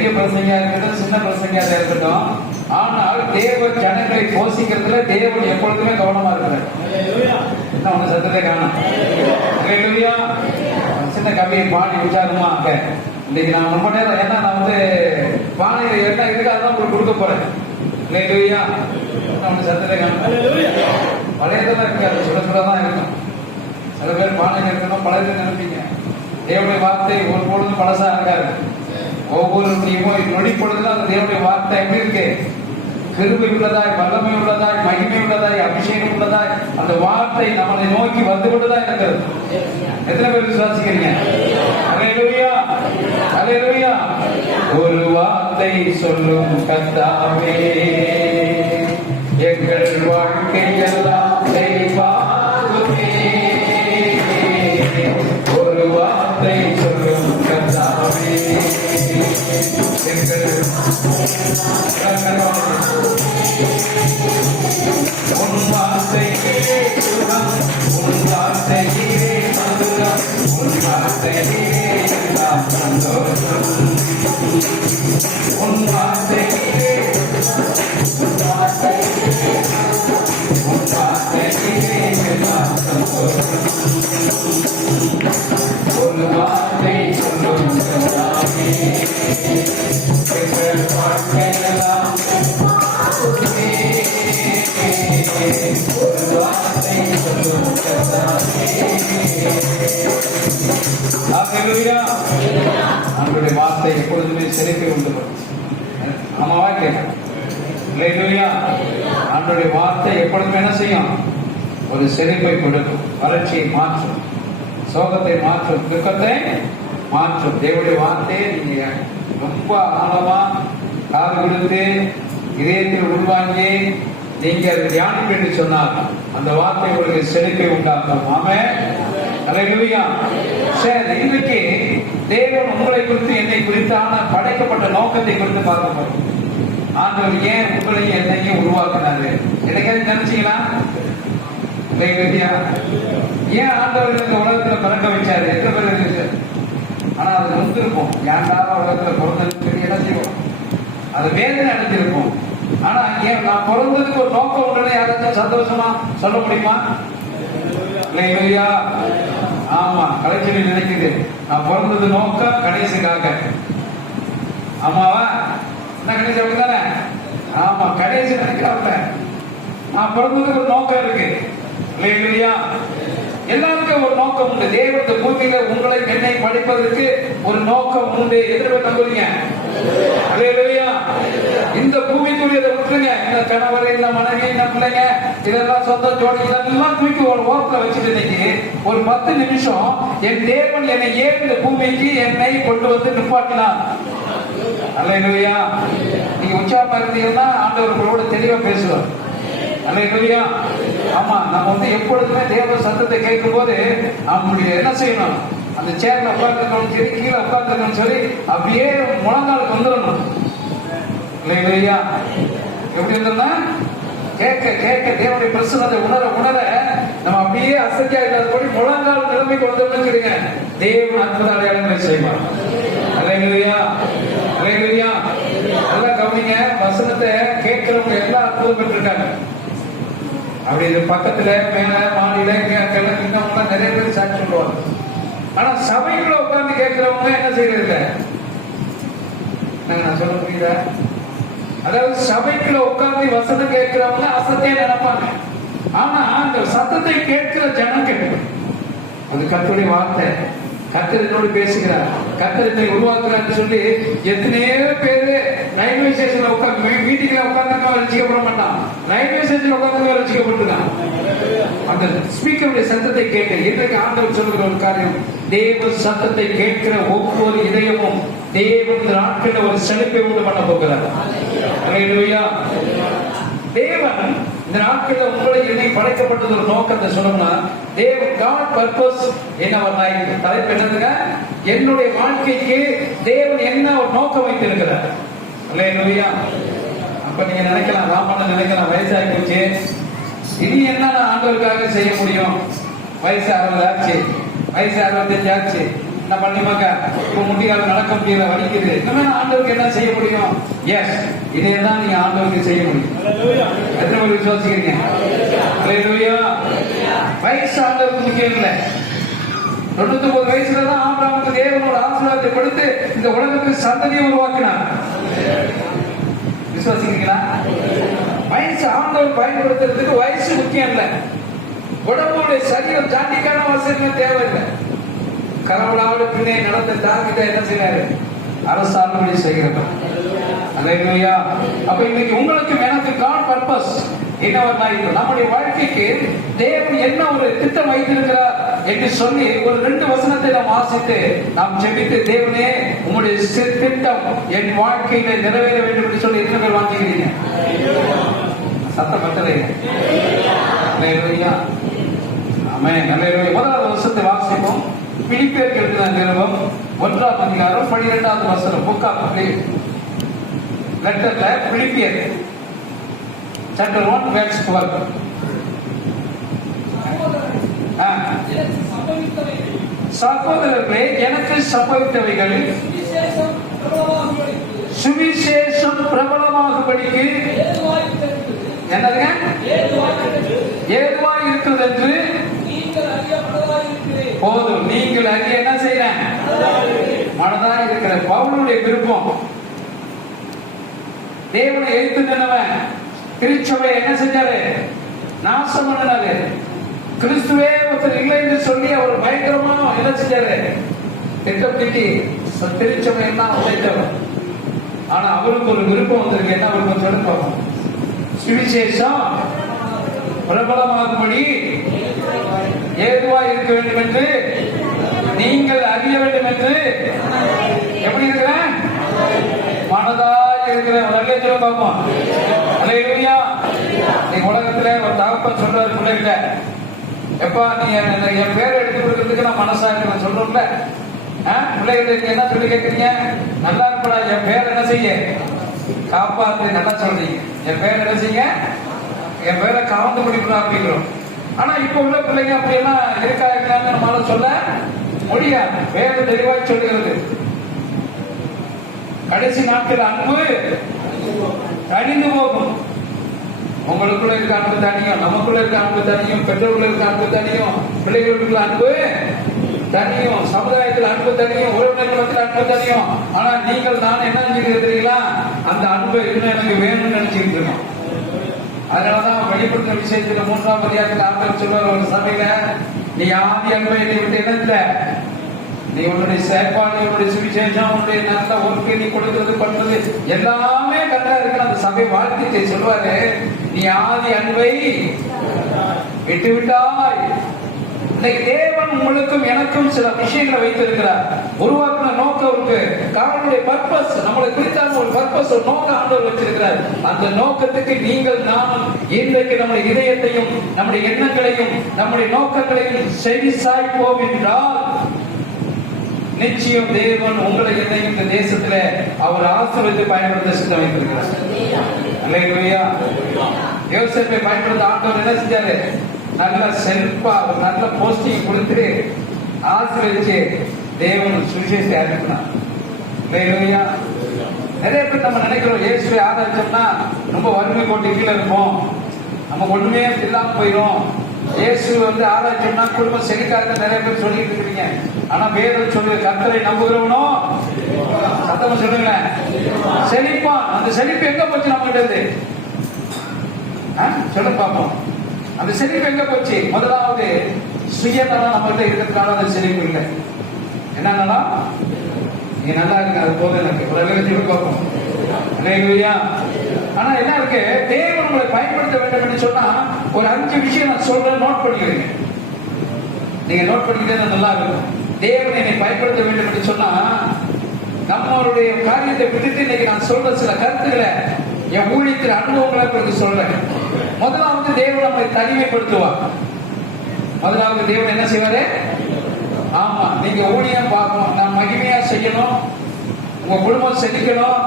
பெரிய பிரசங்கா இருக்கட்டும், சின்ன பிரசங்கா இருக்கட்டும், ஆனால் தேவ ஜனங்களை போஷிக்கிறதுல தேவன் எப்பொழுதுமே கவனமா இருக்கிறார். என்ன ஒண்ணு சத்தத்தை காணும். சின்ன கவியை பாடி விசாரமா இன்னைக்கு நான் ரொம்ப நேரம், ஏன்னா நான் பானையில என்ன இருக்கு அதான் உங்களுக்கு கொடுக்க போறேன். இல்லையா ஒண்ணு சத்தத்தை காணும். பழையதான் இருக்கு, அது சுடசுடதான் இருக்கும். சில பேர் பானையில இருக்கணும் பழையதை நினைப்பீங்க. தேவனுடைய வார்த்தை ஒரு பொழுதும் பழசா இருக்காது. ஒவ்வொரு நொடி பொழுதுல அந்த தேவனுடைய வார்த்தை எப்படி இருக்கு? கிருபை உள்ளதாய், வல்லமை உள்ளதாய், மகிமை உள்ளதாய், அபிஷேகம் உள்ளதாய் அந்த வார்த்தை நம்மளை நோக்கி வந்து கொண்டுதான் இருக்கிறது. எத்தனை பேர் விசுவாசிக்கிறீங்க? அல்லேலூயா, அல்லேலூயா. ஒரு வார்த்தை சொல்லும் கர்த்தாவே, எங்கள் வாழ்க்கையெல்லாம் செய்வாருமே. ஒரு வார்த்தை சொல்லும் கர்த்தாவே, உன் வார்த்தை சுகம், உன் வார்த்தை மதுரம், உன் வார்த்தை எல்லாம் சந்தோஷம். உன் வார்த்தை உன் வார்த்தை எல்லாம் சந்தோஷம். ஒரு வார்த்தை சொல்லும் கர்த்தாவே, எங்கள் வாழ்க்கையெல்லாம் ஒரு வார்த்தை சொல்லும் கர்த்தாவே. நம்மளுடைய வார்த்தை எப்பொழுதுமே சிறைப்பை உண்டு பண்ணும். ஆமாவா கேட்க? நம்மளுடைய வார்த்தை எப்பொழுதுமே என்ன செய்யும்? ஒரு செழிப்பை கொடுக்கும், வறட்சியை மாற்றும், சோகத்தை மாற்றும், துக்கத்தை மாற்றும். தேவனுடைய வார்த்தையை நீங்க ரொம்ப ஆழமா காது கொடுத்து இதயத்தில் உள்வாங்கி நீங்கள் தியானம் என்று சொன்னால் அந்த வார்த்தை உங்களுக்கு செழிப்பை உண்டாக்கும். ஆமென், அல்லேலூயா. சரி, இன்னைக்கு தேவன் உங்களை குறித்து என்னை குறித்தான படைக்கப்பட்ட நோக்கத்தை குறித்து பார்க்க போறோம். ஆண்டவர் ஏன் உங்களையும் என்னையும் உருவாக்குனாரு? என்னைக்காவது நினைச்சீங்களா? ஏன் ஆண்டவர் இந்த உலகத்துல பிறக்க வச்சாரு? எத்தனை பேர் இருந்துச்சு? ஆனா அது நொந்திருப்போம். ஏன்டா உலகத்துல பிறந்ததுன்னு என்ன செய்வோம்? அது வேதனை அடைஞ்சிருப்போம். ஆனா ஏன் நான் பிறந்ததுக்கு ஒரு நோக்கம் உடனே யாராச்சும் சந்தோஷமா சொல்ல முடியுமா? இல்லையா? ஆமா, கடைசி நினைக்குது நான் பிறந்தது நோக்கம் கடைசிக்காக. ஆமாவா? என்ன கடைசி அப்படித்தானே? ஆமா, கடைசி நினைக்கிறாங்க. நான் பிறந்ததுக்கு ஒரு நோக்கம் இருக்கு. இல்லையா? எல்லாருக்கும் ஒரு நோக்கம் உண்டு. தேவனுடைய பூமியில உங்களை என்னை படிப்பதற்கு ஒரு நோக்கம் உண்டு. எதிர்ப்பு நம்புறீங்க? அல்லேலூயா. இந்த பூமிக்குரியதை விட்டுருங்க. இந்த கணவர், இந்த மனைவி, இந்த பிள்ளைங்க, இதெல்லாம் சொந்த ஜோடி, இதெல்லாம் தூக்கி ஒரு ஓரத்துல வச்சுட்டு இன்னைக்கு ஒரு 10 நிமிஷம் என் தேவன் என்னை ஏன் இந்த பூமிக்கு என்னை கொண்டு வந்து நிப்பாட்டினார். அல்லேலூயா. நீங்க உற்சாகமா இருந்தீங்கன்னா ஆண்டவர் உங்களோட தெளிவா பேசுவார். அல்லேலூயா. ஆமா, நம்ம எப்பொழுதுமே தேவ சத்தத்தை கேட்கும் போது நம்மளுடைய என்ன செய்யணும்? அந்த சேர்ல உட்கார்ந்துக்கணும் சரி, கீழே உட்கார்ந்துக்கணும் சரி, அப்படியே முழங்காலுக்கு வந்துடணும். இல்லையா? எப்படி இருந்தோம்னா கேட்க கேட்க தேவனுடைய பிரசன்னத்தை உணர உணர நம்ம அப்படியே அசத்தியா இல்லாதபடி முழங்கால் நிலைமைக்கு வந்துருங்க. தேவன் அற்புத அடையாளங்களை செய்வார். அல்லேலூயா, அல்லேலூயா. நல்லா கவனிங்க, வசனத்தை கேட்கிறவங்க எல்லாம் அற்புதம் பெற்றிருக்காங்க. அப்படி பக்கத்துல மேல மாடியில கிழக்கு நிறைய பேர் சாட்சி சொல்லுவாங்க. ஆனா சபைக்குள்ள உட்கார்ந்து கேட்கிறவங்க என்ன செய்யறது இல்லை. நான் சொல்ல புரியுதா? அதாவது சபைக்குள்ள உட்கார்ந்து வசனம் கேட்கிறவங்க அசத்தையே நினைப்பாங்க. ஆனா அந்த சத்தத்தை கேட்கிற ஜனங்கள், அது கர்த்தருடைய வார்த்தை, கர்த்தர் என்னோடு பேசுகிறார், கர்த்தர் என்னை உருவாக்குறான்னு சொல்லி எத்தனையோ பேரு ரயில்வே ஸ்டேஷன்ல உட்காந்து வீட்டுக்குள்ள உட்கார்ந்து ரசிக்கப்பட மாட்டான். ரயில்வே ஸ்டேஷன்ல உட்கார்ந்து ரசிக்கப்பட்டிருக்கான். அந்த ஸ்பீக்கருடைய சத்தத்தை கேட்க இன்றைக்கு ஆண்டவர் சொல்லுகிற ஒரு காரியம், தேவ சத்தத்தை கேட்கிற ஒவ்வொரு இதயமும் தேவன் நாட்களில் ஒரு செழிப்பை உண்டு பண்ண போகிறார். அல்லேலூயா. தேவன் இந்த நாட்களில் உங்களை என்னை படைக்கப்பட்டது ஒரு நோக்கத்தை சொல்லணும்னா, தேவன் காட் பர்பஸ் என்ன தலைப்பு என்னதுங்க? என்னுடைய வாழ்க்கைக்கு தேவன் என்ன ஒரு நோக்கம் வைத்திருக்கிறார். அல்லேலூயா. அப்ப நீங்க நினைக்கலாம், ராமன் நினைக்கலாம், வயசாகி போச்சு, இனி என்ன ஆண்டவருக்காக செய்ய முடியும்? வயசு 60 ஆச்சு, வயசு 65 ஆச்சு, என்ன பண்ணிமாக்க இப்ப முட்டியால நடக்க முடியல, வலிக்குது, இன்னுமே ஆண்டவருக்கு என்ன செய்ய முடியும்? எஸ், இதே தான் நீங்க ஆண்டவருக்கு செய்ய முடியும். எத்தனை பேர் விசுவாசிக்கிறீங்க? அல்லேலூயா. வயசு ஆண்டவருக்கு முக்கியம் இல்லை. 99 வயசுலதான் ஆபிரகாமுக்கு தேவனோட ஆசீர்வாதத்தை கொடுத்து இந்த உலகத்துக்கு சந்ததியை உருவாக்கினார். விசுவாசிக்கிறீங்களா? வயசு ஆண்டவர் பயன்படுத்துறதுக்கு வயசு முக்கியம் இல்லை. உடம்புடைய சரீரம் ஜாண்டிக்கான வசதியும் தேவையில்லை. கடவுளோடு பின்னே நடந்த தாவிதை என்ன செய்யறாரு? அரசாங்கப்படி செய்கிறது. அல்லேலூயா. அப்ப இன்னைக்கு உங்களுக்கும் எனக்கு காட் பர்பஸ் என்னவா இருக்கும்? நம்முடைய வாழ்க்கைக்கு தேவன் என்ன ஒரு திட்டம் வைத்திருக்கிறார் என்று சொல்லி ஒரு 2 வசனத்தை நாம் வாசித்து நாம் ஜெபித்து, தேவனே உங்களுடைய திட்டம் என் வாழ்க்கையில நிறைவேற வேண்டும் என்று சொல்லி எத்தனை பேர் வாங்கிக்கிறீங்க? சத்தம் பத்தலை. அல்லேலூயா. ஆமென். அல்லேலூயா. முதலாவது வசனத்தை வாசிப்போம். பிலிப்பியருக்கு எழுதின நிருபம் 1ஆம் அதிகாரம் 12வது வசனம். புக் ஆஃப் லெட்டர்ல பிலிப்பியர் சாப்டர் 1 verse 12. சகோதரர்களே, எனக்கு சம்பவித்தவைகள் சுவிசேஷம் பிரபலமாகும்படிக்கு என்னதுங்க? ஏதுவாய் இருக்கிறது என்று போதும். நீங்கள் அறிய என்ன செய்யறேன்? மனதாக இருக்கிற பவுலுடைய விருப்பம். தேவனை எழுத்து நின்றவன் திருச்சபை என்ன செஞ்சாரு? நாசம் பண்ணினாரு. கிறிஸ்துவே ஒருத்தர் இல்லை என்று சொல்லி அவர் பயங்கரமா என்ன செஞ்சாரு? திட்டம் திட்டி திருச்சபை எல்லாம் உடைத்தவர். ஆனா அவருக்கு ஒரு விருப்பம் வந்திருக்கு. என்ன விருப்பம் சொல்லுங்க? சுவிசேஷம் பிரபலமாகும்படி ஏதுவா இருக்க வேண்டும் என்று நீங்கள் அறிய வேண்டும் என்று எப்படி இருக்கிற? மனதாக இருக்கிற ஒரு பார்ப்போம். அல்லேலூயா. நீ உலகத்துல ஒரு தகப்பன் சொல்றாரு பிள்ளைகிட்ட, எப்பா நீ என் பேரை எடுத்து கொடுக்கறதுக்கு நான் மனசா இருக்கிறேன் சொல்றோம்ல. பிள்ளைகிட்ட என்ன சொல்லி கேட்கறீங்க? நல்லா இருப்படா, என் பேர் என்ன செய்ய காப்பாத்து, நல்லா சொல்றீங்க. என் பேர் என்ன செய்ய? என் பேரை கவர்ந்து பிடிக்கணும் அப்படிங்கிறோம். ஆனா இப்ப உள்ள பிள்ளைங்க அப்படியெல்லாம் இருக்கா இருக்கான்னு நம்மளால சொல்ல முடியாது. வேறு தெளிவாய் சொல்லுகிறது. கடைசி நாட்கள் அன்பு தனிந்து போகும். உங்களுக்குள்ள இருக்க அன்பு தனியும், நமக்குள்ள இருக்க அன்பு தனியும், பெற்றோர்கள் இருக்க அன்பு தனியும், பிள்ளைகளுக்குள்ள அன்பு தனியும், சமுதாயத்தில் அன்பு தனியும், உறவினர்களுக்கு அன்பு தனியும். ஆனா நீங்கள் நான் என்ன நினைக்கிறீங்களா? அந்த அன்பு இன்னும் எனக்கு வேணும்னு நினைச்சிட்டு இருக்கோம். அதனாலதான் வெளிப்படுத்த விஷயத்துல 3ஆம் அதிகாரத்தில் ஆண்டவர் சொல்வார் ஒரு சபையில, நீ ஆதி அன்பை விட்டு என்னத்துல நீ உன்னுடைய செயற்பாடு, உன்னுடைய சுவிசேஷம், உன்னுடைய நல்ல ஒர்க்கு நீ கொடுக்கிறது பண்றது எல்லாமே கரெக்டா இருக்கு. அந்த சபை வாழ்க்கை சொல்வாரு, நீ ஆதி அன்பை விட்டு விட்டாய். இன்னைக்கு தேவன் உங்களுக்கும் எனக்கும் சில விஷயங்களை வைத்திருக்கிறார். உருவாக்குன நோக்கம் இருக்கு. கடவுளுடைய பர்பஸ், நம்மளை குறித்தான ஒரு பர்பஸ், ஒரு நோக்கம் ஆண்டவர் வச்சிருக்கிறார். அந்த நோக்கத்துக்கு நீங்கள் நானும் இன்றைக்கு நம்முடைய இதயத்தையும் நம்முடைய எண்ணங்களையும் நம்முடைய நோக்கங்களையும் செவி சாய்ப்போம் என்றால் நிச்சயம் தேவன் உங்களை என்னையும் இந்த தேசத்துல அவர் ஆசீர்வதித்து பயன்படுத்த சித்தம் வைத்திருக்கிறார். அல்லேலூயா. யோசேப்பை பயன்படுத்த ஆண்டவர் என்ன செஞ்சாரு? நல்ல செல்பா நல்ல போஸ்டிங் கொடுத்து ஆசீர்வதிச்சு தேவன் சுவிசேஷத்தை அனுப்பினார். அல்லேலூயா. நிறைய பேர் நம்ம நினைக்கிறோம் இயேசுவை ஆராய்ச்சோம்னா ரொம்ப வறுமை கோட்டு கீழே இருப்போம், நம்ம ஒண்ணுமே இல்லாம போயிடும். இயேசு ஆராய்ச்சோம்னா குடும்பம் செழிக்காத நிறைய பேர் சொல்லிட்டு இருக்கீங்க. ஆனா வேதம் சொல்லு, கர்த்தரை நம்புகிறவனோ சத்தமா சொல்லுங்க செழிப்பான். அந்த செழிப்பு எங்க போச்சு? நம்ம கிட்ட இருந்து சொல்ல பார்ப்போம். அந்த செழிப்பு எங்க போச்சு? முதலாவது சுயநலம் நம்ம கிட்ட இருக்கிறதுனால அந்த செழிப்பு இல்லை. என்னன்னா நீ நல்லா இருக்கு, அது போதும் எனக்கு உலக பார்ப்போம். ஆனா என்ன இருக்கு? தேவன் உங்களை பயன்படுத்த வேண்டும் என்று சொன்னா ஒரு 5 விஷயம் நான் சொல்றேன், நோட் பண்ணிக்கிறீங்க. நீங்க நோட் பண்ணிக்கிட்டே நல்லா இருக்கும். தேவனை என்னை பயன்படுத்த வேண்டும் என்று சொன்னா நம்மளுடைய காரியத்தை விட்டுட்டு இன்னைக்கு நான் சொல்ற சில கருத்துக்களை என் ஊழியத்தில் அனுபவங்களை சொல்றேன். முதலாவது தேவன் நம்மை தனிமைப்படுத்துவார். முதலாவது தேவன் என்ன செய்வாரு? ஆமா, நீங்க ஊழியம் பார்க்கணும், நான் மகிமையா செய்யணும், உங்க குடும்பம் செழிக்கணும்,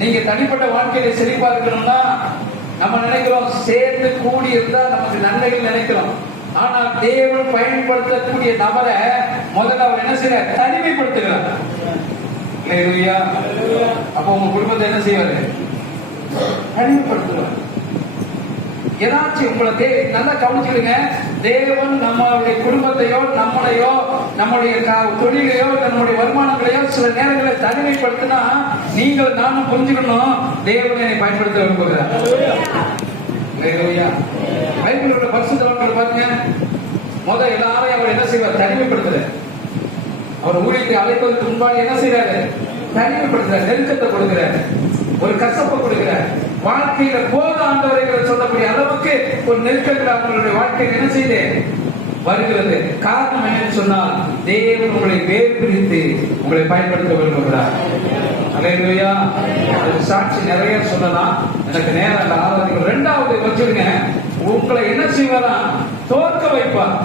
நீங்க தனிப்பட்ட வாழ்க்கையில செழிப்பா இருக்கணும்னா நம்ம நினைக்கிறோம் சேர்ந்து கூடி இருந்தா நமக்கு நன்மைகள் நினைக்கிறோம். ஆனா தேவன் பயன்படுத்தக்கூடிய நபரை முதல்ல அவர் என்ன செய்யறார்? தனிமைப்படுத்துகிறார். அல்லேலூயா. அப்ப உங்க குடும்பத்தை என்ன செய்வாரு? தனிமைப்படுத்துவார். ஏதாச்சும் உங்களை நல்லா கவனிச்சுடுங்க. தேவன் நம்மளுடைய குடும்பத்தையோ நம்மளையோ நம்முடைய தொழிலையோ நம்முடைய வருமானங்களையோ சில நேரங்களில் தனிமைப்படுத்தினா நீங்கள் நானும் புரிஞ்சுக்கணும், தேவனை பயன்படுத்த விரும்புகிறார். பைபிள் உள்ள பரிசுத்தவான்கள் பாருங்க, முதல் எல்லாரையும் அவர் என்ன செய்வார்? தனிமைப்படுத்துறார். அவர் ஊழியத்தை அழைப்பதற்கு முன்பாக என்ன செய்யறாரு? தனிமைப்படுத்துறார், நெருக்கத்தை கொடுக்கிறார், ஒரு கசப்பை கொடுக்கிறார். வாழ்க்கையில போத ஆண்டவரை சொல்லக்கூடிய அளவுக்கு ஒரு நெருக்கத்தில் அவங்களுடைய வாழ்க்கையில் என்ன செய்து வருகிறது. காரணம் என்னன்னு சொன்னால், தேவன் உங்களை வேறு பிரித்து உங்களை பயன்படுத்த விரும்புகிறார். அல்லேலூயா. அதுக்கு சாட்சி நிறைய சொல்லலாம், எனக்கு நேரம் இல்லை. ஆராதிக்கும். இரண்டாவது வச்சிருங்க, உங்களை என்ன செய்வாரா? தோற்க வைப்பார்.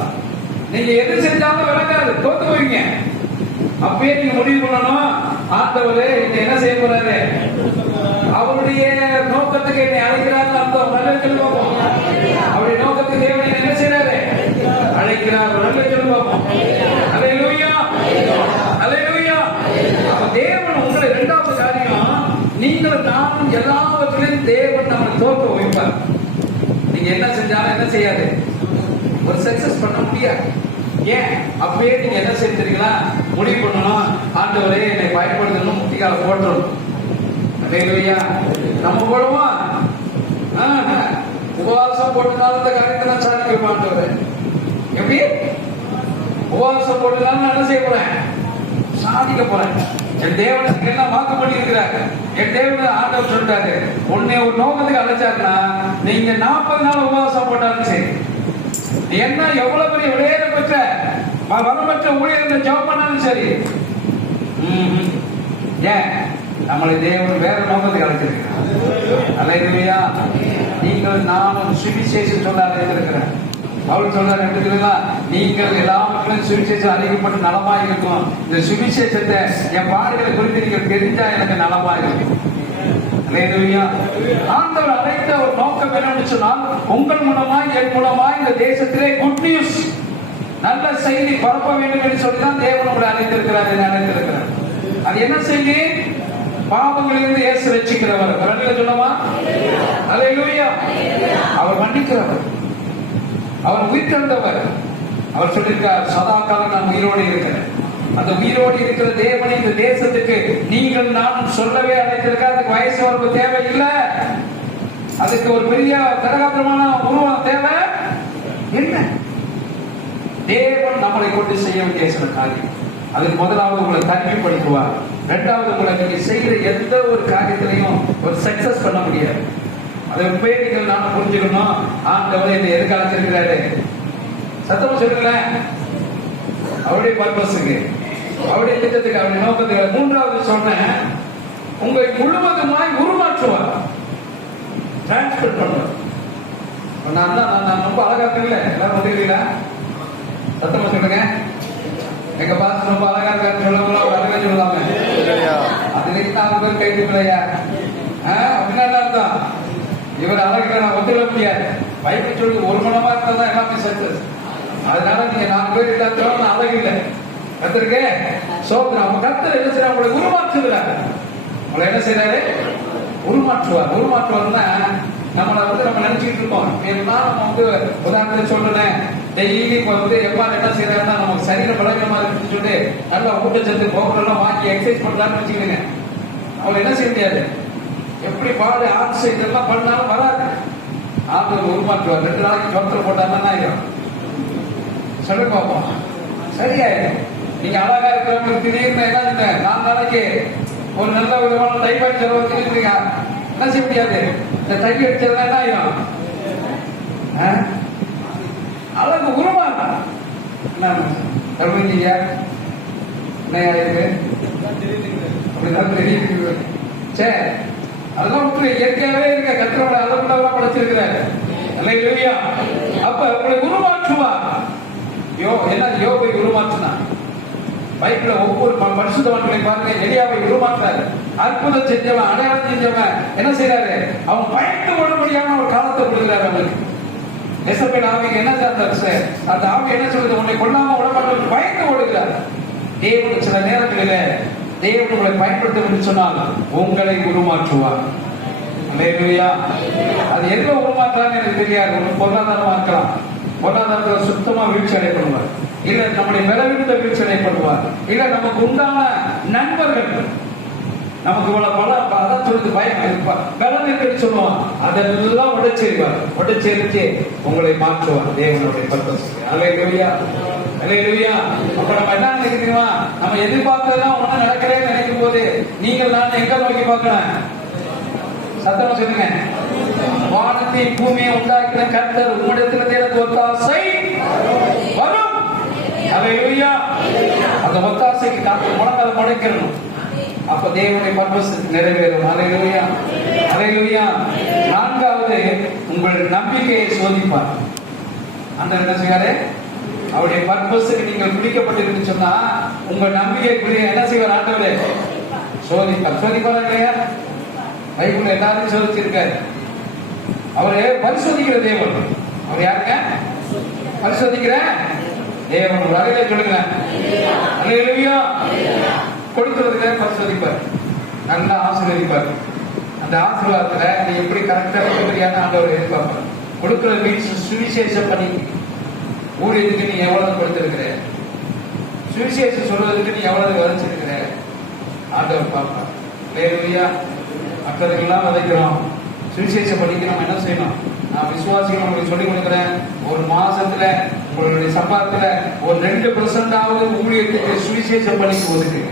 நீங்க எது செஞ்சாலும் விளங்காது, தோற்க வைங்க. அப்பயே நீங்க முடிவு பண்ணணும், ஆண்டவரே என்ன செய்ய போறாரு? அவருடைய நோக்கத்துக்கு என்னை அழைக்கிறார் அர்த்தம். நல்ல சொல்லுவோம். அவருடைய நோக்கத்துக்கு தேவனை என்ன செய்யறாரு? அழைக்கிறார். நல்ல சொல்லுவோம். அல்லேலூயா, அல்லேலூயா. அப்ப தேவன் உங்களை இரண்டாவது காரியம், நீங்களும் நானும் எல்லாவற்றிலும் தேவன் நம்மை தோற்க வைப்பார். நீங்க என்ன செஞ்சாலும் என்ன செய்யாது, ஒரு சக்சஸ் பண்ண முடியாது. ஏன்? அப்பயே நீங்க என்ன செஞ்சிருக்கீங்களா? முடிவு பண்ணணும், ஆண்டவரே என்னை பயன்படுத்தணும், முட்டிக்கால போட்டணும். அல்லேலூயா. நம்ம போடுவோம், உபவாசம் போட்டதால இந்த காரியத்தை நான் சாதிக்க மாட்டேன். எப்படி உபவாசம் போட்டதால நான் என்ன செய்ய போறேன்? சாதிக்க போறேன். என் தேவனுக்கு எல்லாம் வாக்கு பண்ணி இருக்கிறாங்க. என் தேவனை ஆண்டவர் சொல்றாரு, உன்னை ஒரு நோக்கத்துக்கு அழைச்சாருன்னா நீங்க 40 நாள் உபவாசம் போட்டாலும் சரி, என்ன எவ்வளவு பெரிய விளையாட பெற்ற வரம்பற்ற ஊழியர் ஜாப் பண்ணாலும் சரி, ஏன் நம்மளை தேவன் வேற நோக்கத்துக்கு அழைச்சிருக்கிறார். அல்லேலூயா. நீங்கள் நானும் சுவிசேஷம் சொல்ல அழைத்திருக்கிறேன். அவள் சொல்றாரு, எடுத்துக்கிறீங்களா? நீங்கள் எல்லாவற்றிலும் சுவிசேஷம் அறிவிக்கப்பட்டு நலமா இருக்கும். இந்த சுவிசேஷத்தை என் பாடுகளை குறித்து நீங்கள் தெரிஞ்சா எனக்கு நலமா இருக்கும். அல்லேலூயா. ஆண்டவர் அழைத்த ஒரு நோக்கம் என்னன்னு சொன்னால், உங்கள் மூலமாய் என் மூலமாய் இந்த தேசத்திலே குட் நியூஸ், நல்ல செய்தி பரப்ப வேண்டும் என்று சொல்லிதான் தேவன் உங்களை அழைத்திருக்கிறார். அது என்ன செய்தி? பாவங்களிலிருந்து இயேசு ரட்சிக்கிறவர். சொல்லமா? அல்லேலூயா. அவர் மன்னிக்கிறவர், அவர் உயிர்த்தெழுந்தவர். அவர் சொல்லியிருக்கார், சதா காலம் நான் உயிரோடு இருக்கிறேன். அந்த உயிரோடு இருக்கிற தேவனை இந்த தேசத்துக்கு நீங்கள் நானும் சொல்லவே அழைத்திருக்க. அதுக்கு வயசு வரம்பு தேவையில்லை, அதுக்கு ஒரு பெரிய கரகாத்திரமான உருவம் தேவை என்ன? தேவன் நம்மளை கொண்டு செய்ய வேண்டிய சில காரியம். அதுக்கு முதலாவது உங்களை தனிமைப்படுத்துவார். இரண்டாவது, உங்களை நீங்க செய்கிற எந்த ஒரு காரியத்திலையும் ஒரு சக்சஸ் பண்ண முடியாது. அதை போய் நீங்கள் நான் புரிஞ்சுக்கணும், ஆண்டவரை என்னை எதுக்கு அழைச்சிருக்கிறாரு? சத்தமா சொல்லுங்களேன். அவருடைய பர்பஸுக்கு, அவருடைய திட்டத்துக்கு, அவருடைய நோக்கத்துக்கு. மூன்றாவது சொன்னேன், உங்களை முழுவதுமாய் உருமாற்றுவார், டிரான்ஸ்பர் பண்ணுவார். நான் ரொம்ப அழகா இருக்கல, எல்லாரும் வந்துருக்கீங்களா? சத்தமா சொல்லுங்க. எங்க பாஸ் ரொம்ப அழகா இருக்காரு சொல்லலாம், அழகா சொல்லலாமே. அது 4 பேர் கை தூக்கலையா? அப்படின்னா அர்த்தம் இவர் அழகு நான் ஒத்துக்க முடியாது. பைபிள் சொல்லி ஒரு மனமா இருந்தா தான் எல்லாமே சக்சஸ். அதனால நீங்க 4 பேர் இல்லாத நான் அழகு இல்லை. கத்திருக்க சோதனை அவங்க கத்தர் என்ன செய்யறாங்க? உங்களை உருமாற்றுகிறார். உங்களை என்ன செய்யறாரு? உருமாற்றுவார். உருமாற்றுவார்னா நம்மளை நம்ம நினைச்சுட்டு இருக்கோம். ஏன்னா நம்ம உதாரணத்தை சொல்றேன், டெய்லி எப்ப என்ன செய்யறாருன்னா நமக்கு சரீர பலகமா இருக்குன்னு சொல்லி நல்லா ஊட்டச்சத்து போக்குறெல்லாம் வாங்கி எக்ஸசைஸ் பண்ணலாம்னு வச்சுக்கோங்க. அவங்க என்ன செய்ய முடியாது. எப்படி பாடு ஆக்சைஸ் எல்லாம் பண்ணாலும் வராது. ஆண்டு உருமாற்றுவார். 2 நாளைக்கு ஜோத்திரம் போட்டாருன்னா ஆயிடும். சொல்லி பார்ப்போம், சரியாயிடும். நீங்க அழகா இருக்கிறவங்களுக்கு திடீர்னு என்ன 4 நாளைக்கு ஒரு நல்ல விதமான டைபாய்டு செலவு இருக்கீங்க, என்ன செய்ய முடியாது. இந்த தை அடிச்சதுனா என்ன ஆயிடும்? அழகு உருவாங்க. என்ன ஆயிருக்கு? அப்படிதான் தெரியுது. சரி, அதெல்லாம் இயற்கையாவே இருக்க கற்றோட அளவுலாம் படைச்சிருக்கிறாரு. அல்லேலூயா. அப்ப உங்களை உருமாற்றுவார். என்ன யோபை உருமாற்றினா? பைபிள்ல ஒவ்வொரு பரிசுத்தவான்களை பாருங்க. எலியாவை உருமாற்றாரு. அற்புதம் செஞ்சவன், அடையாளம் செஞ்சவன் என்ன செய்யறாரு? அவன் பயந்து கொள்ள முடியாம ஒரு காலத்தை கொடுக்கிறாரு அவங்களுக்கு. எசபேல் ஆவிக்கு என்ன அந்த ஆவி என்ன சொல்றது? உன்னை கொல்லாம விடமாட்டோம் பயந்து ஓடுகிறார். தேவன் சில நேரங்களில தேவன் உங்களை பயன்படுத்த என்று சொன்னால் உங்களை உருமாற்றுவார். அல்லேலூயா. அது எங்க உருமாற்றான்னு எனக்கு தெரியாது. ஒரு பொருளாதாரமா இருக்கலாம், பொருளாதாரத்தில் சுத்தமா வீழ்ச்சி அடைப்படுவார், இல்ல நம்முடைய பலவீனத்தை வீழ்ச்சி அடைப்படுவார், இல்ல நமக்கு உண்டான நண்பர்கள் நமக்கு இவ்வளவு பலம் அதான் சொல்லுது பயம் இருப்பார் பலம் என்று சொல்லுவான், அதெல்லாம் உடைச்செறிவார். உடைச்செறிச்சு உங்களை மாற்றுவார் தேவனுடைய பர்பஸ். அல்லேலூயா, அல்லேலூயா. அப்ப நம்ம என்ன நினைக்கிறோமா? நம்ம எதிர்பார்த்ததெல்லாம் ஒண்ணு நடக்கிறேன்னு நினைக்கும் போது நீங்கள் நான் எங்க நோக்கி பார்க்கிறேன்? சத்தமா சொல்லுங்க. வானத்தை பூமியை உண்டாக்கின கர்த்தர் உம்மிடத்தில் எனக்கு ஒத்தாசை வரும். அல்லேலூயா. அந்த ஒத்தாசைக்கு காத்து முழங்கால முளைக்கணும். அப்ப தேவனுடைய பர்பஸ் நிறைவேறும். அல்லேலூயா, அல்லேலூயா. நான்காவது, உங்கள் நம்பிக்கையை சோதிப்பார். அந்த என்ன செய்வாரு? அவருடைய பர்பஸுக்கு நீங்கள் பிடிக்கப்பட்டிருக்கு சொன்னா உங்கள் நம்பிக்கை என்ன செய்வார்? ஆண்டவரே சோதிப்பார். சோதிப்பாரா இல்லையா? பைபிள் எல்லாரையும் சோதிச்சிருக்காரு. அவரு பரிசோதிக்கிற தேவன். அவர் யாருங்க? பரிசோதிக்கிற தேவன். வரையில சொல்லுங்க. அல்லேலூயா. கொடுக்கிறதுக்கு பரிசோதிப்பார், நல்லா ஆசீர்வதிப்பார். அந்த ஆசீர்வாதத்துல நீ எப்படி கரெக்டா கொடுக்குறியான்னு ஆண்டவர் எதிர்பார்ப்பார். கொடுக்கிற மீன்ஸ் சுவிசேஷம் பண்ணி ஊழியத்துக்கு நீ எவ்வளவு கொடுத்திருக்கிற, சுவிசேஷம் சொல்றதுக்கு நீ எவ்வளவு வரைச்சிருக்கிற ஆண்டவர் பார்ப்பார். அல்லேலூயா. மற்றதுக்கெல்லாம் விதைக்கிறோம், சுவிசேஷம் படிக்க நம்ம என்ன செய்யணும்? நான் விசுவாசிகள் உங்களுக்கு சொல்லிக் கொடுக்கிறேன். ஒரு மாசத்துல உங்களுடைய சம்பாதத்துல ஒரு 2% ஊழியத்துக்கு சுவிசேஷம் படிக்க ஒதுக்குங்க.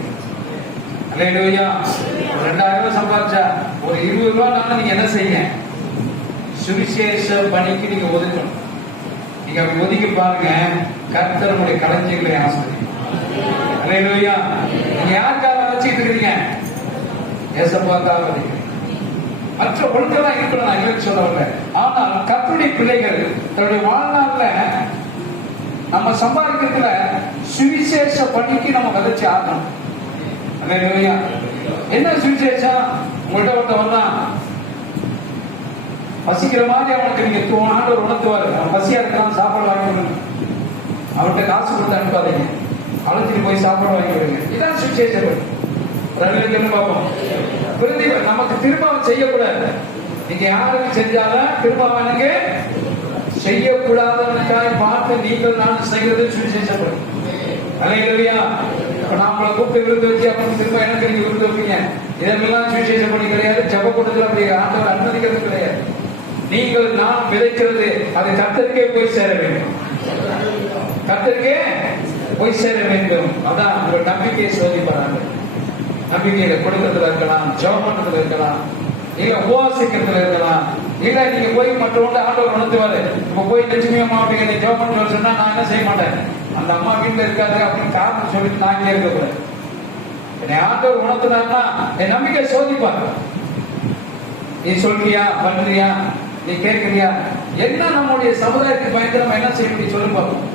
அல்லேலூயா. 2000 சம்பாதிச்சா ஒரு 20 ரூபாய் நீங்க என்ன செய்யுங்க? சுவிசேஷ பணிக்கு நீங்க ஒதுக்கணும். நீங்க அப்படி ஒதுக்கி பாருங்க, கர்த்தர் உங்களுடைய களஞ்சியங்களை ஆசீர்வதிப்பார். அல்லேலூயா. நீங்க யாருக்காக வச்சுட்டு இருக்கிறீங்க? ஏசப்பாக்காக வச்சுக்கிறீங்க. மற்ற ஒழுங்கெல்லாம் இருக்கணும், நான் இல்லைன்னு சொல்ல வரல. ஆனால் கர்த்தருடைய பிள்ளைகள் தன்னுடைய வாழ்நாள்ல நம்ம சம்பாதிக்கிறதுல சுவிசேஷ பணிக்கு நம்ம விதைச்சு ஆகணும். அல்லேலூயா. என்ன சுவிசேஷம்? உங்கள்கிட்ட ஒருத்த வந்தான், பசிக்கிற மாதிரி அவனுக்கு நீங்க ஆண்டவர் உணர்த்துவாரு. அவன் பசியா இருக்கலாம், சாப்பாடு வாங்கி விடுங்க. அவர்கிட்ட காசு கொடுத்து அனுப்பாதீங்க, அழைச்சிட்டு போய் சாப்பாடு வாங்கி விடுங்க. இதான் சுவிசேஷம். பார்ப்போம். நமக்கு திரும்ப செய்யக்கூடாது. நீங்க யாருக்கு செஞ்சாலும் திரும்ப எனக்கு செய்யக்கூடாதவனுக்காக பார்த்து நீங்கள் நான் செய்யறது சுவிசேஷப்படும். அல்லேலூயா. நாமளை கூப்பிட்டு விருது வச்சு அப்புறம் திரும்ப எனக்கு நீங்க விருது வைப்பீங்க. இதெல்லாம் சுவிசேஷம் பண்ணி கிடையாது. ஜப கூட்டத்தில் அப்படி ஆண்டவர் அனுமதிக்கிறது கிடையாது. நீங்கள் நான் விதைக்கிறது அது கர்த்தருக்கே போய் சேர வேண்டும், கர்த்தருக்கே போய் சேர வேண்டும். அதான் உங்கள் நம்பிக்கையை சோதிப்பாங்க. நம்பிக்கையில கொடுக்கறதுல இருக்கலாம், ஜெபம் பண்றதுல இருக்கலாம், இல்ல உபவாசிக்கிறதுல இருக்கலாம், இல்ல நீங்க போய் மற்றவங்க ஆண்டவர் உணர்த்துவாரு. இப்ப போய் லட்சுமி அம்மா அப்படிங்கிற ஜெபம் பண்றது சொன்னா நான் என்ன செய்ய மாட்டேன், அந்த அம்மா வீட்டுல இருக்காது அப்படின்னு காரணம் சொல்லிட்டு நான் இங்கே இருக்கக்கூடாது. என்னை ஆண்டவர் உணர்த்தினார்னா என் நம்பிக்கை சோதிப்பாரு. நீ சொல்றியா, பண்றியா, நீ கேட்கிறியா? என்ன நம்முடைய சமுதாயத்துக்கு பயந்து நம்ம என்ன செய்ய முடியும் சொல்லி பார்ப்போம்.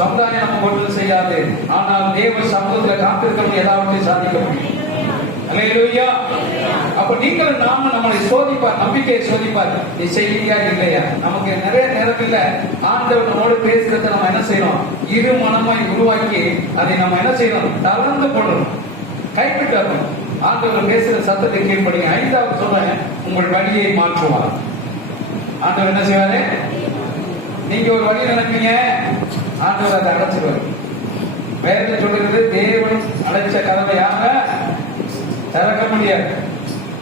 சமுதாயம் நம்ம ஒன்றும் செய்யாது, ஆனால் தேவ சமூகத்தில் காத்திருக்கிறவங்க ஏதாவது சாதிக்க முடியும். அல்லேலூயா. அப்ப நீங்கள் நாம நம்மளை சோதிப்பார், நம்பிக்கையை சோதிப்பார். நீ செய்யலையா இல்லையா? நமக்கு நிறைய நேரத்துல ஆண்டவர் நம்மோடு பேசுறத நம்ம என்ன செய்யணும்? இரு மனமாய் உருவாக்கி அதை நம்ம என்ன செய்யணும்? தளர்ந்து போடணும், கைவிட்டணும். ஆண்டவர் பேசுற சத்தத்தை கீழ்படுங்க. 5வது சொல்றேன், உங்கள் வழியை மாற்றுவார். ஆண்டவர் என்ன செய்வாரு? நீங்க ஒரு வழி நினைப்பீங்க, ஆண்டவர் அதை அடைச்சிருவார். வேற சொல்றது, தேவன் அடைச்ச கதவை யார திறக்க முடியாது.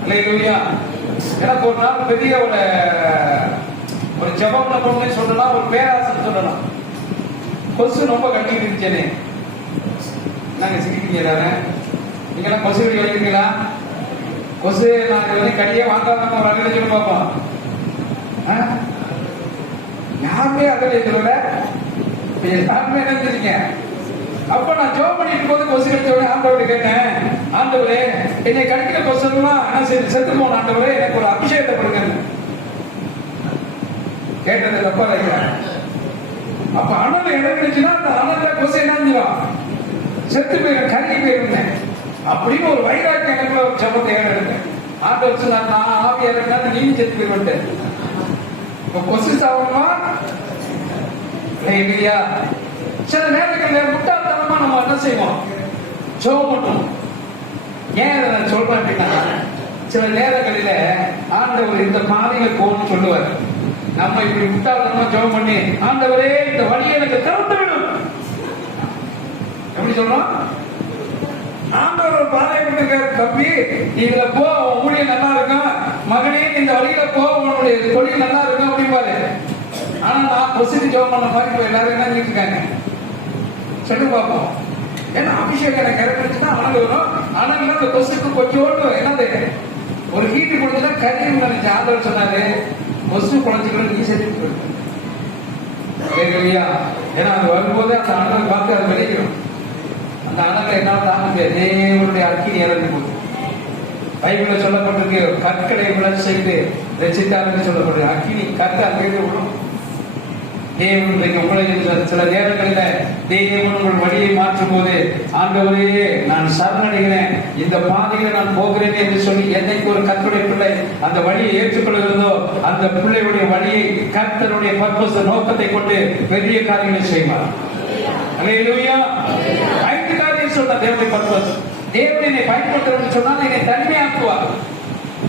அல்லேலூயா. எனக்கு ஒரு நாள் பெரிய ஒரு ஜெபம் பண்ணணும்னு சொல்லலாம், ஒரு பேராசை சொல்லலாம். கொசு ரொம்ப கட்டிட்டு இருந்துச்சேனே. நாங்க சிரிக்கிறீங்க தானே? நீங்க எல்லாம் கொசு வெடி வைக்கிறீங்களா? கொசு நாங்க கட்டியே வாங்காம ஒரு அகலை சொல்லி பார்ப்போம். யாருமே அகலை சொல்லல, எல்லாருமே நினைச்சிருக்கீங்க. அப்ப நான் ஜோம் பண்ணிட்டு போது கொசு கடிச்சோட ஆண்டவரை கேட்டேன், ஆண்டவரே என்னை கடிக்கிற கொசுலாம் செத்து போன ஆண்டவரே, எனக்கு ஒரு அபிஷேகத்தை கொடுங்க. கேட்டது தப்பா வைக்கிறேன். அப்ப அனல் இறங்கிடுச்சுன்னா அந்த அனல்ல கொசு என்ன செத்து போயிடும், கருகி போயிருந்தேன் அப்படின்னு ஒரு வைராக்கியம் எனக்கு ஒரு ஜபத்தை ஏறெடுத்தேன். ஆண்டவர் சொன்னார், நான் ஆவியா இருந்தாலும் நீங்க செத்து போயிட்டு. இப்ப கொசு சாவணுமா இல்லையா? சில நேரங்களில் முட்டாள்தனமா நம்ம என்ன செய்வோம்? ஜெபம் பண்ணுவோம். ஏன் அதை நான் சொல்றேன் அப்படின்னா, சில நேரங்களில ஆண்டவர் இந்த பாதையில போன்னு சொல்லுவார். நம்ம இப்படி முட்டாள்தனமா ஜெபம் பண்ணி, ஆண்டவரே இந்த வழியை எனக்கு திறந்து விடும். எப்படி சொல்றோம்? ஆண்டவர் ஒரு பாதையை கொடுத்திருக்காரு, தம்பி இதுல போ, ஊழியம் நல்லா இருக்கும், மகனே இந்த வழியில போ, உன்னுடைய தொழில் நல்லா இருக்கும் அப்படிம்பாரு. ஆனா நான் கொஸ்டின் ஜெபம் பண்ண மாதிரி இப்போ எல்லாரும் என்ன இருக்காங்க சொல்லி பார்ப்போம். ஏன்னா அபிஷேகம் எனக்கு கிடைச்சிச்சுன்னா அனல் வரும். ஆனால் அந்த கொஸ்டினுக்கு கொஞ்சோண்டு என்னது ஒரு ஹீட்டு கொடுத்தா கறி நினைச்சு ஆண்டவர் சொன்னாரு, கொஸ்டின் குழந்தைகளுக்கு ஈஸியாக போயிருக்கு. ஏன்னா அது வரும்போது அந்த அனல் பார்த்து அது விளைக்கிறோம். அந்த அனலை என்னால் தாங்க முடியாது. தேவனுடைய அக்கினி இறந்து போகுது. பைபிள்ல சொல்லப்பட்டிருக்கு, கற்களை விழச் செய்து ரசித்தார்னு சொல்லப்படுது. அக்கினி கற்று அங்கிருந்து விடும். தேவன் உங்களை சில நேரங்களில தேவன் உங்கள் வழியை மாற்றும் போது, ஆண்டவரே நான் சரணடைகிறேன், இந்த பாதையில நான் போகிறேன் என்று சொல்லி என்னைக்கு ஒரு கர்த்தருடைய பிள்ளை அந்த வழியை ஏற்றுக்கொள்கிறதோ, அந்த பிள்ளையுடைய வழியை கர்த்தருடைய பர்பஸ் நோக்கத்தை கொண்டு பெரிய காரியங்களை செய்வார். அல்லேலூயா. 5 காரியம் சொன்ன தேவனுடைய பர்பஸ். தேவனை பயன்படுத்துறதுன்னு சொன்னா என்னை தனிமையாக்குவார்.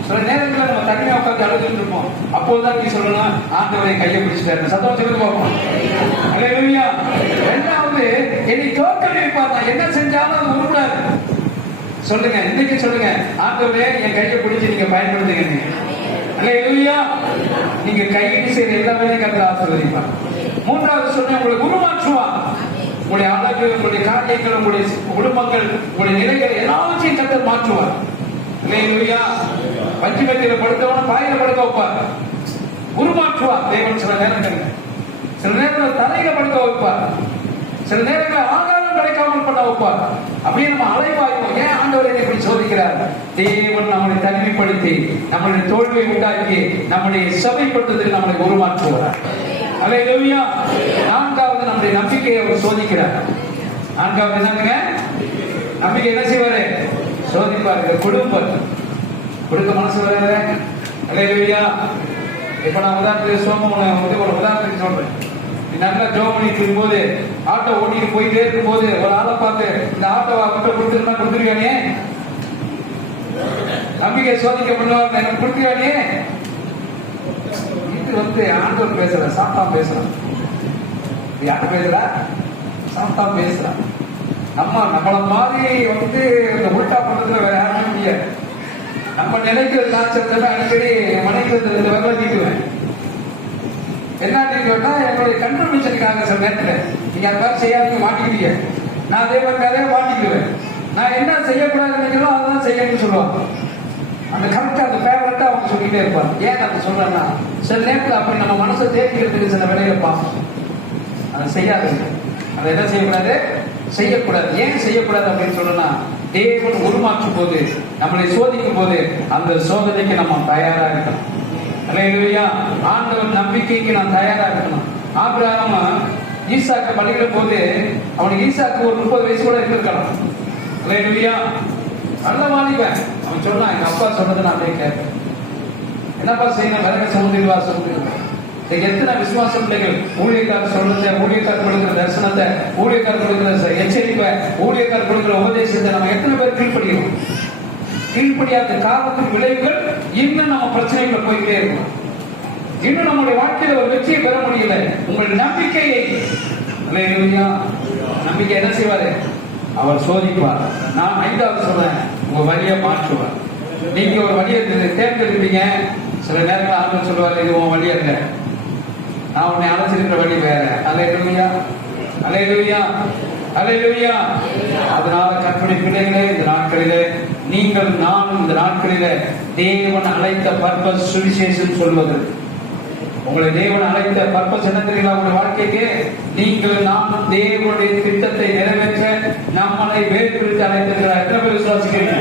சில நேரங்களில் நம்ம தனியா உட்காந்து அழுதுட்டு இருப்போம். அப்போதான் நீ சொல்லணும், ஆண்டவரை கையை பிடிச்சிட்டாரு. சத்தம் சொல்லுங்க பார்ப்போம். அல்லேலூயா. இரண்டாவது, என்னை தோற்கடிப்பார். நான் என்ன செஞ்சாலும் அது உருப்படாது. சொல்லுங்க, இன்னைக்கு சொல்லுங்க, ஆண்டவரே என் கையை பிடிச்சி நீங்க பயன்படுத்துங்க. அல்லேலூயா. நீங்க கையை செய்யற எல்லா வேலையும் கர்த்தர் ஆசீர்வதிப்பார். மூன்றாவது சொன்ன, உங்களை உருமாற்றுவார். உங்களுடைய அழகு, உங்களுடைய காரியங்கள், உங்களுடைய குடும்பங்கள், உங்களுடைய நிலைகள் எல்லாவற்றையும் கர்த்தர் மாற்றுவார். அல்லேலூயா. பஞ்சு மெத்தையில படுத்தவன பாயில படுக்க வைப்பார். உருமாற்றுவார் தேவன். சில நேரங்கள் தலையில படுக்க வைப்பார். சில நேரங்கள் ஆகாரம் கிடைக்காமல் பண்ண வைப்பார். அப்படியே நம்ம அலைவாய்வோம். ஏன் ஆண்டவர் என்னை இப்படி சோதிக்கிறார்? தேவன் நம்மளை தனிமைப்படுத்தி, நம்மளுடைய தோல்வியை உண்டாக்கி, நம்முடைய சபைப்படுத்துவதில் நம்மளை உருமாற்றுவார். அல்லேலூயா. நான்காவது, நம்முடைய நம்பிக்கையை அவர் சோதிக்கிறார். நான்காவது என்னங்க? நம்பிக்கை என்ன செய்வாரு? சோதிப்பாரு. குடும்பம் கொடுக்க மனசு வராது. அல்லேலூயா. இப்ப நான் உதாரணத்துக்கு ஒரு உதாரணத்துக்கு சொல்றேன். நல்லா ஜோம் பண்ணிட்டு இருக்கும்போது, ஆட்டோ ஓட்டிட்டு போயிட்டே இருக்கும் போது ஒரு ஆளை பார்த்து, இந்த ஆட்டோவை அவர்கிட்ட கொடுத்துருந்தா கொடுத்துருக்கானே, நம்பிக்கை சோதிக்கப்படுவார், எனக்கு கொடுத்துருக்கானே. இது ஆண்டவர் பேசுற சாத்தான் பேசுறான். யார்கிட்ட பேசுறா? சாத்தான் பேசுறான். நம்மள மாதிரி இந்த உல்டா பண்றதுல வேற யாரும் முடியாது. நம்ம நினைக்கிற காய்ச்சல் அடிக்கடி மனைவி வெள்ள தீட்டுவேன். என்ன தீட்டுவேன்னா, என்னுடைய கண்ட்ரிபியூஷனுக்காக சில நேரத்தில் நீங்க அந்த மாதிரி செய்யாதீங்க, மாட்டிக்கிட்டீங்க. நான் அதே மாதிரி நிறைய மாட்டிக்குவேன். நான் என்ன செய்யக்கூடாதுன்னு நினைக்கிறோம் அதான் செய்யணும்னு சொல்லுவாங்க. அந்த கரெக்டா அந்த ஃபேவரட்டா அவங்க சொல்லிட்டே இருப்பாங்க. ஏன் நான் சொல்றேன்னா, சில நேரத்தில் அப்படி நம்ம மனசை தேர்க்கிறதுக்கு சில வேலைகளை பார்ப்போம். அதை செய்யாதீங்க. அதை என்ன செய்யக்கூடாது? செய்யக்கூடாது. ஏன் செய்யக்கூடாது அப்படின்னு சொல்லணும்னா, தேவன் உருமாற்றும் போது, நம்மளை சோதிக்கும் போது அந்த சோதனைக்கு நம்ம தயாரா இருக்கணும். அல்லேலூயா. ஆண்டவர் நம்பிக்கைக்கு நான் தயாரா இருக்கணும். ஆபிரகாம் ஈசாக்கு பலியிட போது அவனுக்கு ஈசாக்கு ஒரு 30 வயசு கூட இருந்திருக்கலாம். அல்லேலூயா. நல்ல வாலிபன். அவன் சொன்னான், எங்க அப்பா சொன்னதை நான் அப்படியே கேட்பேன். என்னப்பா செய்யணும்? விலக சமுதிரவா சொல்லிருக்கேன். எத்தனை விசுவாச பிள்ளைகள் ஊழியக்காரர் சொல்றத, ஊழியக்காரர் கொடுக்கிற தரிசனத்தை, ஊழியக்காரர் கொடுக்கிற எச்சரிப்பை, ஊழியக்காரர் கொடுக்கிற உபதேசத்தை நம்ம எத்தனை பேர் கீழ்படுகிறோம்? கீழ்படியாத காரணத்தின் விளைவுகள் இன்னும் நம்ம பிரச்சனைகளை போய்கிட்டே இருக்கும். இன்னும் நம்முடைய வாழ்க்கையில ஒரு வெற்றியை பெற முடியல. உங்கள் நம்பிக்கையை, நம்பிக்கை என்ன செய்வாரு? அவர் சோதிப்பார். நான் 5வது சொல்றேன், உங்க வழியை மாற்றுவார். நீங்க ஒரு வழியை தேர்ந்தெடுப்பீங்க. சில நேரங்கள் ஆண்கள் சொல்லுவாரு, இது உன் வழியா இருக்க, நான் உன்னை அழைச்சிருக்கிற வழி வேற. அல்லேலூயா. அல்லேலூயா. அல்லேலூயா. அதனால கர்த்தருடைய பிள்ளைகளே, இந்த நாட்களிலே நீங்கள் நானும் இந்த நாட்களிலே தேவன் அழைத்த பர்பஸ் சுவிசேஷம் சொல்வது. உங்களை தேவன் அழைத்த பர்பஸ் என்ன தெரியுங்களா? உங்களுடைய வாழ்க்கைக்கு நீங்கள் நானும் தேவனுடைய திட்டத்தை நிறைவேற்ற நம்மளை வேறுபடுத்தி அழைத்திருக்கிறார். எத்தனை பேர் விசுவாசிக்கிறீங்க?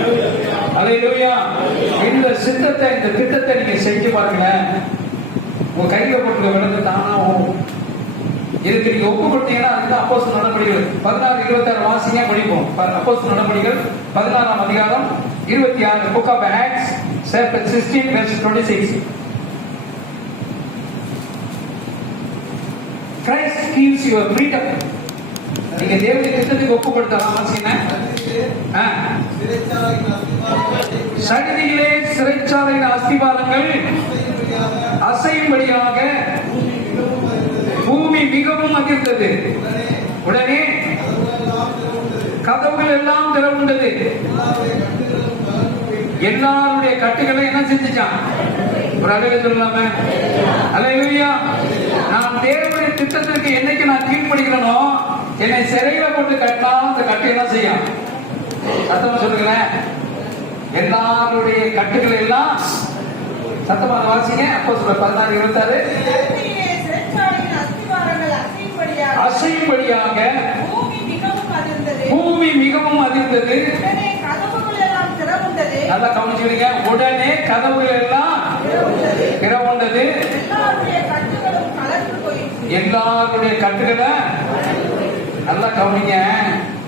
அல்லேலூயா. இந்த சித்தத்தை, இந்த திட்டத்தை நீங்க செஞ்சு பாருங்க. உங்க கையில போட்டு விழுந்து தானா இதுக்கு நீங்க ஒப்பு கொடுத்தீங்கன்னா, அதுதான் அப்போஸ்தலர் நடபடிகள் 16-26 வாசிங்க, படிப்போம். அப்போஸ்தலர் நடபடிகள் 16ஆம் அதிகாரம் 26. Book of Acts chapter 16 verse 26. Christ gives you a freedom. நீங்க தேவனுடைய திட்டத்துக்கு ஒப்புக்கொடுத்தலாம். வாசிங்க. சடுதியிலே சிறைச்சாலையின் அஸ்திபாரங்கள் அசையும்படியாக பூமி மிகவும் அதிர்ந்தது. உடனே கதவுகள் எல்லாம் திறவுண்டது. எல்லாருடைய கட்டுகளை என்ன செஞ்சுச்சான்? ஒரு அலையில சொல்லலாமே. அல்லேலூயா. நான் தேவனுடைய திட்டத்திற்கு என்னைக்கு நான் கீழ்ப்படுகிறேனோ, என்னை சிறையில போட்டு கட்டினா அந்த கட்டு என்ன செய்யும்? சத்தமா சொல்லுங்களேன். எல்லாருடைய கட்டுகள் எல்லாம் சத்தமா வாசிங்க. அப்போஸ்தலர் 16:26 அசையும்படியாக பூமி மிகவும் அதிர்ந்தது. நல்லா கவனிச்சுக்கிறீங்க. உடனே கதவுகள் எல்லாம் திறவுண்டது. எல்லாருடைய கட்டுகளை நல்லா கவனிங்க.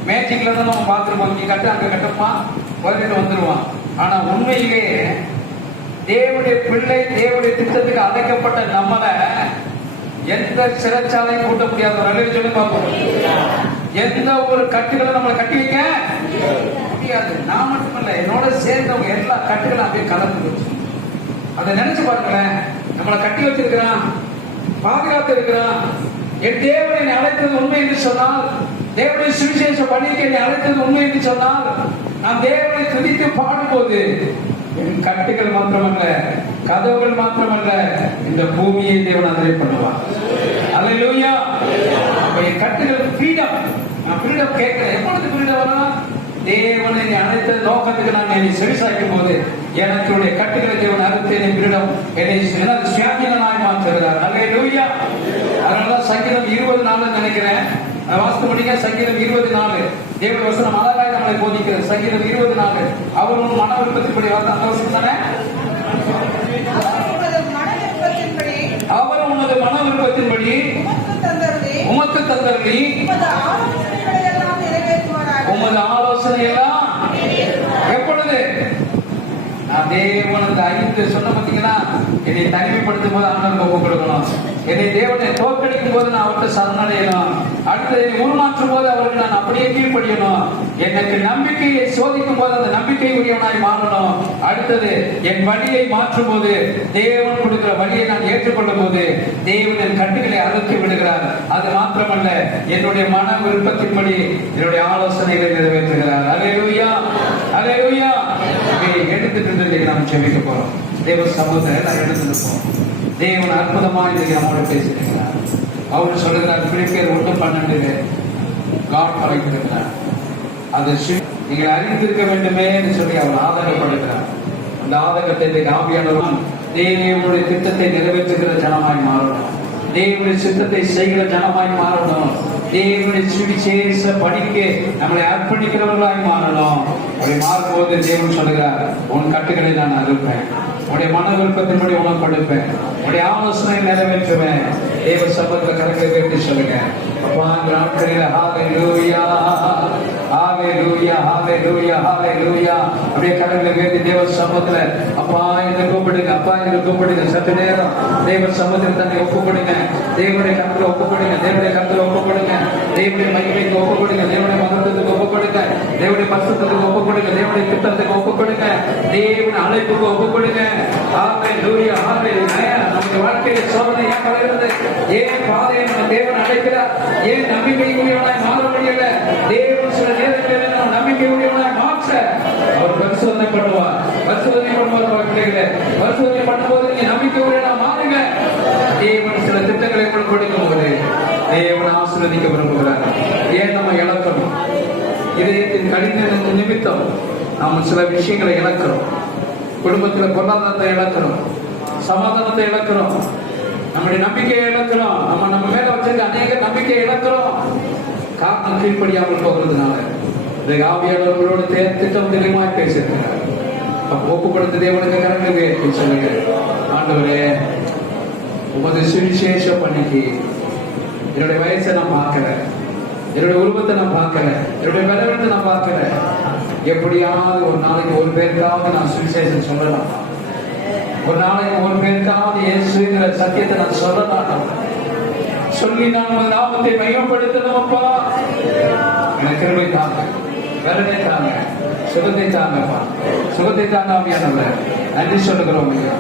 மேஜிக்ல தான் நம்ம பார்த்துருப்போம். இங்க கட்டு அங்க கட்டப்பா வருகிட்டு வந்துருவான். ஆனா உண்மையிலே தேவனுடைய பிள்ளை, தேவனுடைய திட்டத்துக்கு அழைக்கப்பட்ட நம்மளை எந்த சிறைச்சாலையும் கூட்ட முடியாது. ஒரு சொல்லி பார்ப்போம். எந்த ஒரு கட்டுகளை நம்மளை கட்டி வைக்க முடியாது. நான் மட்டுமல்ல, என்னோட சேர்ந்தவங்க எல்லா கட்டுகளும் அப்படியே கலந்து போச்சு. அதை நினைச்சு பாருங்களேன். நம்மளை கட்டி வச்சிருக்கிறான், பாதுகாத்து இருக்கிறான். என் தேவனை அழைத்தது உண்மை என்று சொன்னால், தேவனுடைய சுவிசேஷ பணிக்கு என்னை அழைத்தது உண்மை என்று சொன்னால், நான் தேவனை துதித்து பாடும்போது என் கட்டுகள் மாத்திரமல்ல, கதவுகள் மாத்திரமல்ல, இந்த பூமியை தேவன் அதை பண்ணுவான். அல்லேலூயா. என் கட்டுகள் ஃப்ரீடம். நான் ஃப்ரீடம் கேட்கிறேன். எப்பொழுது ஃப்ரீடம் வரலாம்? தேவனை அழைத்த நோக்கத்துக்கு நான் என்னை செவிசாய்க்கும் போது எனக்குடைய கட்டுகளை தேவன் அறுத்து என்னை ஃப்ரீடம், என்னை சுயாதீனமாய் மாற்றுகிறார். அல்லேலூயா. அதனாலதான் சங்கீதம் 24 நினைக்கிறேன். வாசித்து முடிங்க. சங்கீதம் 24 தேவ வசனம் அழகாய் நம்மளை போதிக்கிறது. சங்கீதம் 24 அவர் உன் மன விருப்பத்தின்படி அந்த வசனம் தானே. அவர் உனது மன விருப்பத்தின்படி உமக்கு தந்தருளி உமது ஆலோசனை எல்லாம் எப்பொழுது? தேவனுக்கு 5 சொன்ன பார்த்தீங்கன்னா, என்னை தனிமைப்படுத்தும் போது ஆண்டவருக்கு ஒப்பு கொடுக்கணும். என்னை தேவனை தோற்கடிக்கும் போது நான் அவர்கிட்ட சரணடையணும். அடுத்தது உருமாற்றும் போது அவருக்கு நான் அப்படியே கீழ்ப்படியணும். எனக்கு நம்பிக்கையை சோதிக்கும் போது அந்த நம்பிக்கை உரியவனாய் மாறணும். அடுத்தது என் வழியை மாற்றும் போது, தேவன் கொடுக்கிற வழியை நான் ஏற்றுக்கொள்ளும் போது தேவன் என் கட்டுகளை அறுத்து விடுகிறார். அது மாத்திரமல்ல, என்னுடைய மன விருப்பத்தின்படி என்னுடைய ஆலோசனைகளை நிறைவேற்றுகிறார். அல்லேலூயா. அல்லேலூயா. எடுத்துட்டு நாம் ஜெபிக்க போறோம். தேவ சமூகத்தை நான் எடுத்துட்டு போறோம். தேவன் அற்புதமா இன்னைக்கு நம்மோட பேசியிருக்கிறார். அவர் சொல்லுகிறார், பிலிப்பியர் 1:12 காட் படைத்திருக்கிறார். அதை நீங்கள் அறிந்திருக்க வேண்டுமே என்று சொல்லி அவர் ஆதரப்படுகிறார். அந்த ஆதரத்தை ஆவியானவரும் தேவனுடைய திட்டத்தை நிறைவேற்றுகிற ஜனமாய் மாறணும். தேவனுடைய சித்தத்தை செய்கிற ஜனமாய் மாறணும். தேவனுடைய சுவிசேஷ பணிக்கு நம்மளை அர்ப்பணிக்கிறவர்களாய் மாறணும். அப்படி மாறும்போது தேவன் சொல்லுகிறார், உன் கட்டுகளை நான் அறுப்பேன், உன்னுடைய மன விருப்பத்தின்படி உனக்கு கொடுப்பேன், உன்னுடைய ஆலோசனை நிறைவேற்றுவேன். தேவ சபத்துல கணக்கு கேட்டு சொல்லுங்க. அப்பா நாட்களில் ஹalleluya ஹalleluya ஹalleluya ஹalleluya அப்படியே கணக்கு கேட்டு தேவ சபத்துல அப்பா என்று கூப்பிடுங்க. அப்பா என்று கூப்பிடுங்க. சற்று நேரம் தேவ சபத்துல தன்னை ஒப்பு கொடுங்க. தேவனுடைய கருத்துல ஒப்பு கொடுங்க. தேவனுடைய கருத்துல ஒப்பு கொடுங்க. தேவனுடைய மகிமைக்கு ஒப்பு கொடுங்க. தேவனுடைய மகத்துவத்துக்கு ஒப்பு கொடுங்க. தேவனுடைய பரிசுத்தத்துக்கு ஒப்பு கொடுங்க. தேவனுடைய திட்டத்துக்கு ஒப்பு கொடுங்க. தேவனுடைய அழைப்புக்கு ஒப்பு கொடுங்க. ஹalleluya ஹalleluya. நம்ம வாழ்க்கையில சோதனை ஏன் வருகிறது? ஏன் பாதையை நம்ம தேவன் அழைக்கிறார்? ஏன் நம்பிக்கை உடையவனாய் மாற முடியல? தேவன் சில நேரங்களில் நம்ம நம்பிக்கை உடையவனாய் மாற்ற அவர் பரிசோதனை பண்ணுவார். பரிசோதனை பண்ணுவார். பிள்ளைகளே, பரிசோதனை பண்ணும்போது நீங்க நம்பிக்கை உடையவனா மாறுங்க. தேவன் சில திட்டங்களை கொடுக்கும் போது தேவன் ஆசீர்வதிக்க விரும்புகிறார். ஏன் நம்ம இழக்கணும்? இதயத்தின் கடின நிமித்தம் நாம் சில விஷயங்களை இழக்கிறோம். குடும்பத்தில் பொருளாதாரத்தை இழக்கிறோம், சமாதானத்தை இழக்கிறோம், நம்முடைய நம்பிக்கையை இழக்கிறோம், நம்ம மேல வச்சிருக்க அநேக நம்பிக்கையை இழக்கிறோம். காரணம் கீழ்ப்படியாமல் போகிறதுனால. இந்த ஆவியாளர்களோட திட்டம் தெளிவாய் பேசியிருக்கிறார். ஒப்பு கொடுத்த தேவனுக்கு கரங்கள் சொல்லுங்க. ஆண்டவரே, உமது சுவிசேஷ பணிக்கு என்னுடைய வயசை நான் பார்க்கிறேன், என்னுடைய உருவத்தை நான் பார்க்கிறேன், என்னுடைய பலவீனத்தை நான் பார்க்கிறேன். எப்படியாவது ஒரு நாளைக்கு ஒரு பேருக்காவது நான் சுவிசேஷம் சொல்லலாம். ஒரு நாளைக்கு ஒரு பேருக்காவது இயேசுங்கிற சத்தியத்தை நான் சொல்லலாம். சொல்லி நான் உங்கள் நாமத்தை மையப்படுத்தணும் அப்பா. எனக்கு கிருபை தாங்க, வேறனை தாங்க, சுகத்தை தாங்கப்பா, சுகத்தை தாங்க ஆவியானவரே. நன்றி சொல்லுகிறோம்.